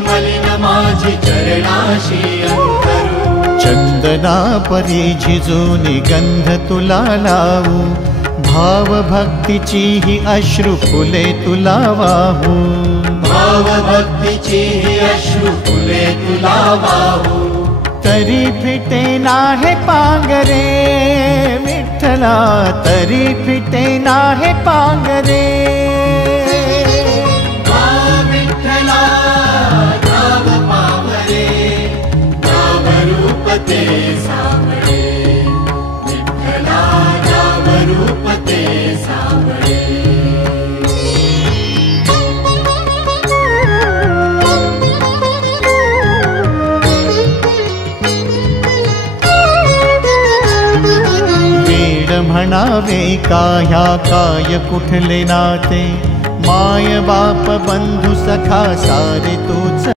मलिन माझी चरणाशी अंतरू। चंदना परी झिजूनी गंध तुला लावू, भाव भक्तीची ही अश्रु फुले तुला वाहू। भाव भक्तीची ही अश्रु फुले तुला वाहू। तरी फिटे नाहे पांगरे विठ्ठला, तरी फिटे नाहे पांगरे। विठ्ठला नाव पावरे, नाव रूप ते सावळे। विठ्ठला नाव रूप ते सावळे। म्हणावे का ह्या काय कुठले नाते, माय बाप बंधू सखा सारे तूच